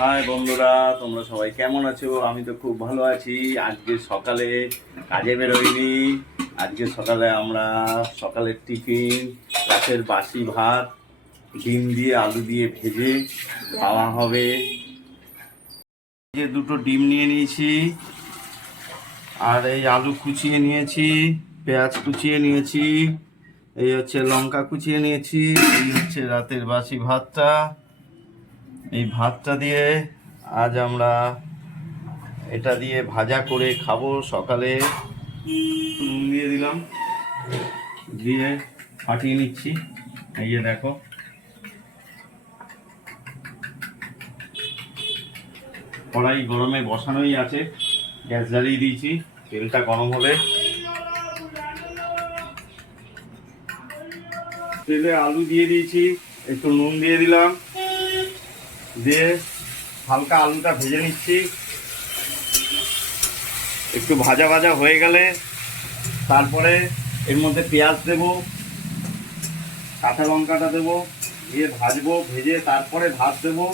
High বন্ধুরা, তোমরা সবাই কেমন আছো? আমি তো খুব ভালো আছি। আজকে সকালে কাজে বেরোইনি। আজকে সকালে আমরা সকালের টিফিন, রাতের বাসি ভাত, ডিম দিয়ে আলু দিয়ে ভেজে খাওয়া হবে। যে দুটো ডিম নিয়ে নিয়েছি, আর এই আলু কুচিয়ে নিয়েছি, পেঁয়াজ কুচিয়ে নিয়েছি, এই হচ্ছে লঙ্কা কুচিয়ে নিয়েছি, এই হচ্ছে রাতের বাসি ভাতটা। এই ভাতটা দিয়ে আজ আমরা এটা দিয়ে ভাজা করে খাব সকালে। নুন দিয়ে দিলাম। দিয়ে ফাটিয়ে নিচ্ছি। এই যে দেখো। কড়াই গরমে বসানোই আছে। গ্যাস জ্বালিয়ে দিয়েছি। তেলটা গরম হলে তেলে আলু দিয়ে দিয়েছি। একটু নুন দিয়ে দিলাম। দিয়ে হালকা আলুটা ভেজে নিচ্ছি। একটু ভাজা ভাজা হয়ে গেলে তারপরে এর মধ্যে পেঁয়াজ দেব, কাঁচা লঙ্কাটা দেবো, দিয়ে ভাজবো, ভেজে তারপরে ভাত দেবো।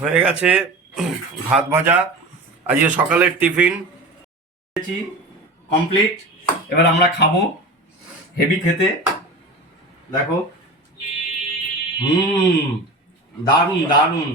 হয়ে গেছে, ভাত ভাজা। আজকে সকালের টিফিন। কমপ্লিট এবার আমরা খাব হেভি খেতে। দেখো। হুম, দারুণ দারুণ।